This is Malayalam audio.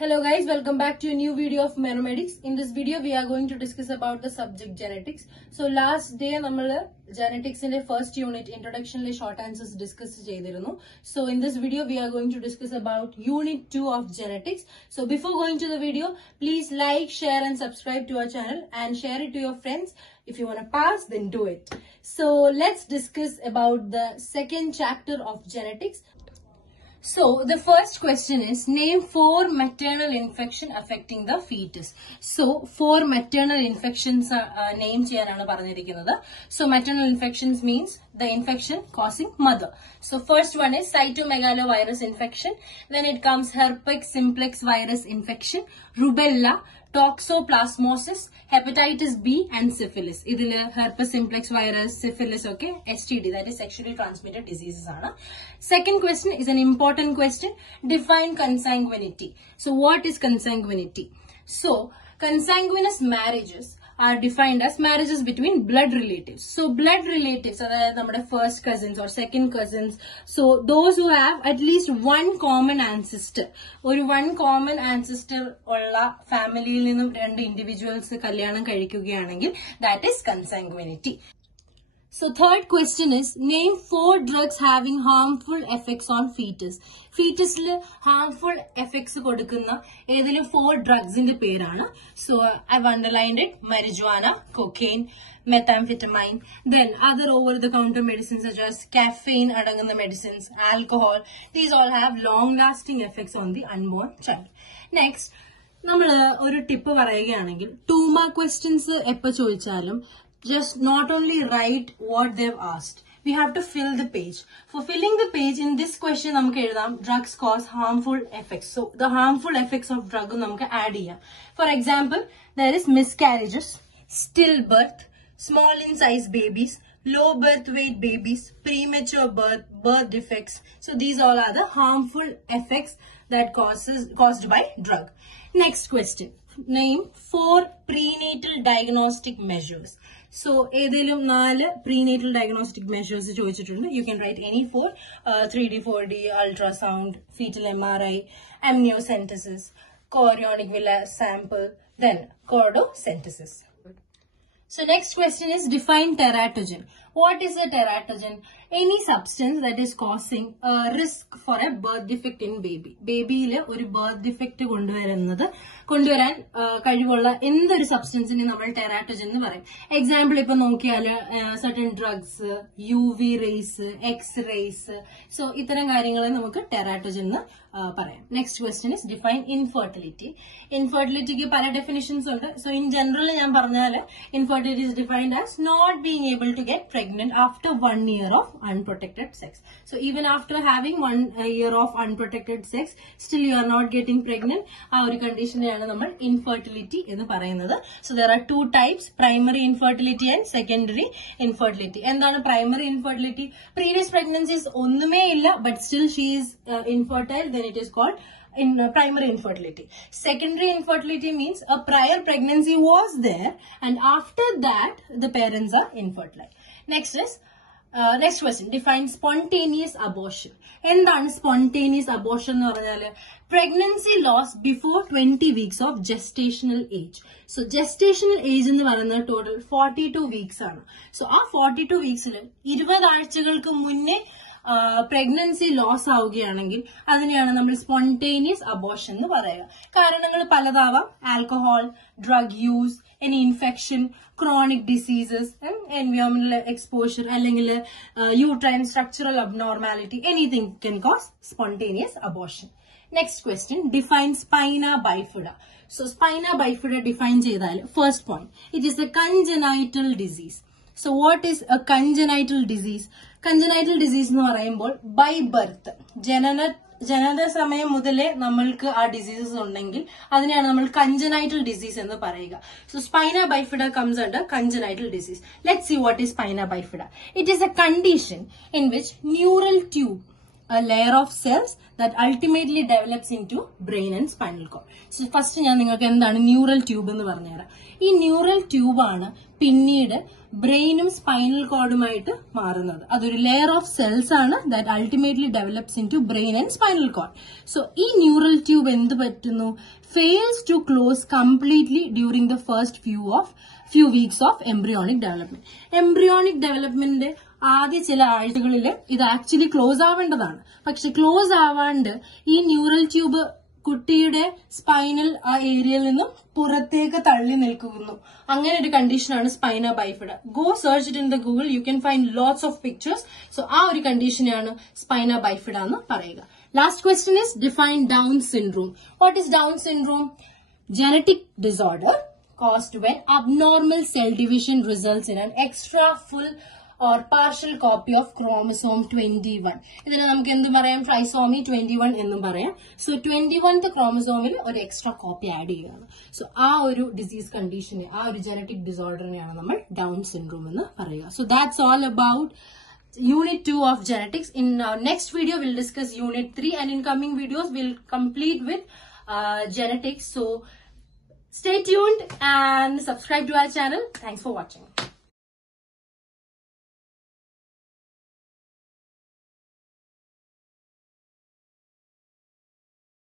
Hello guys, welcome back to a new video of Meromedicz. In this video, we are going to discuss about the subject genetics. So last day, we genetics in the first unit introduction short answers discussed. So in this video, we are going to discuss about Unit 2 of genetics. So before going to the video, please like, share and subscribe to our channel and share it to your friends. If you want to pass, then do it. So let's discuss about the second chapter of genetics. So, the first question is, name 4 maternal infections affecting the fetus. So, 4 maternal infections name cheyananu paranjirikkunnathu. So, maternal infections means the infection causing mother. So, first one is cytomegalovirus infection. Then it comes herpes simplex virus infection, rubella, toxoplasmosis, hepatitis B and syphilis. Idile herpes simplex virus, syphilis, okay, STD, that is sexually transmitted diseases. Second question is an important question. Define consanguinity. So what is consanguinity? So consanguineous marriages are defined as marriages between blood relatives. So blood relatives are the first cousins or second cousins. So those who have at least one common ancestor or one common ancestor or family individuals that is consanguinity. So third question is, name 4 drugs having harmful effects on fetus. Fetus harmful effects kodukkunna edilum 4 drugs in the perana. So I've underlined it: marijuana, cocaine, methamphetamine. Then other over-the-counter medicines such as caffeine, adangunna medicines, alcohol. These all have long-lasting effects on the unborn child. Next, nammal tip parayukayanengil 2 mark questions eppa choichalum just not only write what they've asked. We have to fill the page. For filling the page, in this question, drugs cause harmful effects. So, the harmful effects of drug add here. For example, there is miscarriages, stillbirth, small in size babies, low birth weight babies, premature birth, birth defects. So, these all are the harmful effects that caused by drug. Next question. Name 4 prenatal diagnostic measures. So, edilum 4 prenatal diagnostic measures you can write any 4. 3D, 4D, ultrasound, fetal MRI, amniocentesis, chorionic villus sample, then chordosynthesis. So, next question is, define teratogen. What is a teratogen? Any substance that is causing a risk for a birth defect in baby. Baby ile oru birth defect konduvaran കഴിവുള്ള എന്തൊരു സബ്സ്റ്റൻസിനെ നമ്മൾ teratogen എന്ന് പറയും. എക്സാമ്പിൾ ഇപ്പൊ നോക്കിയാൽ certain drugs, UV rays, X-rays. So ഇത്തരം കാര്യങ്ങളെ നമുക്ക് teratogen എന്ന് പറയാം. Next question is, define infertility. Infertilityക്ക് പല definitions ഉണ്ട്. So in general ഞാൻ പറഞ്ഞാൽ infertility is defined as not being able to get pregnant after 1 year of unprotected sex. So even after having 1 year of unprotected sex, still you are not getting pregnant. ആ ഒരു കണ്ടീഷനെയാണ് നമ്മൾ infertility എന്ന് പറയുന്നത്. So there are 2 types, primary infertility and secondary infertility. എന്താണ് primary infertility? Previous pregnancies ഒന്നുമേ ഇല്ല, but still she is infertile, then it is called primary infertility. Secondary infertility means a prior pregnancy was there and after that the parents are infertile. Next question. Define spontaneous abortion. എന്താണ് spontaneous abortion എന്ന് പറഞ്ഞാൽ pregnancy loss before 20 weeks of gestational age. So gestational age എന്ന് പറയുന്നത് total 42 weeks ആണ്. So ആ 42 weeksൽ 20 ആഴ്ചകൾക്ക് മുന്നേ pregnancy loss ആവുകയാണെങ്കിൽ അതിനെയാണ് നമ്മൾ spontaneous abortion എന്ന് പറയുക. കാരണങ്ങൾ പലതാവാം: alcohol, drug use, any infection, chronic diseases, and environmental exposure, അല്ലെങ്കിൽ uterine structural abnormality, anything can cause spontaneous abortion. Next question, define spina bifida. So spina bifida define ചെയ്താൽ first point, it is a congenital disease. So what is a congenital disease? Congenital disease എന്ന് പറയുമ്പോൾ by birth, ജനന സമയം മുതലേ നമ്മൾക്ക് ആ ഡിസീസസ് ഉണ്ടെങ്കിൽ അതിനെയാണ് നമ്മൾ congenital disease എന്ന് പറയുക. So spina bifida comes under congenital disease. Let's see what is spina bifida. It is a condition in which neural tube, a layer of cells that ultimately develops into brain and spinal cord. So first ഞാൻ നിങ്ങൾക്ക് എന്താണ് neural tube എന്ന് പറഞ്ഞുതരാം. ഈ neural tube ആണ് പിന്നീട് ബ്രെയിനും സ്പൈനൽ കോർഡുമായിട്ട് മാറുന്നത്. അതൊരു ലെയർ ഓഫ് സെൽസ് ആണ് that ultimately develops in to brain and spinal cord. So ഈ ന്യൂറൽ ട്യൂബ് എന്ത് പറ്റുന്നു? Fails to close completely during the first few weeks of embryonic development. Embryonic ഡെവലപ്മെന്റിന്റെ ആദ്യ ചില ആഴ്ചകളിൽ ഇത് ആക്ച്വലി ക്ലോസ് ആവേണ്ടതാണ്. പക്ഷെ ക്ലോസ് ആവാണ്ട് ഈ ന്യൂറൽ ട്യൂബ് കുട്ടിയുടെ സ്പൈനൽ ആ ഏരിയയിൽ നിന്നും പുറത്തേക്ക് തള്ളി നിൽക്കുന്നു. അങ്ങനെ ഒരു കണ്ടീഷനാണ് spina ബൈഫിഡ. Go search it in the Google, you can find lots of pictures. So ആ ഒരു കണ്ടീഷനെയാണ് സ്പൈന ബൈഫിഡ എന്ന് പറയുക. Last question is define down syndrome. What is down syndrome? Genetic disorder caused when abnormal cell division results in an extra full or partial copy of chromosome 21. ഇതിനെ നമുക്ക് എന്ത് പറയാം? ട്രൈസോമി 21 എന്നും പറയാം. സോ 21th ക്രോമസോമിൽ ഒരു എക്സ്ട്രാ കോപ്പി ആഡ് ചെയ്യുകയാണ്. സോ ആ ഒരു ഡിസീസ് കണ്ടീഷനെ, ആ ഒരു ജനറ്റിക് ഡിസോർഡറിനെയാണ് നമ്മൾ ഡൗൺ സിൻഡ്രോം എന്ന് പറയുക. So that's all about Unit 2 of genetics. In our next video, we'll discuss Unit 3, and in coming videos, we'll complete with genetics. So stay tuned and subscribe to our channel. Thanks for watching.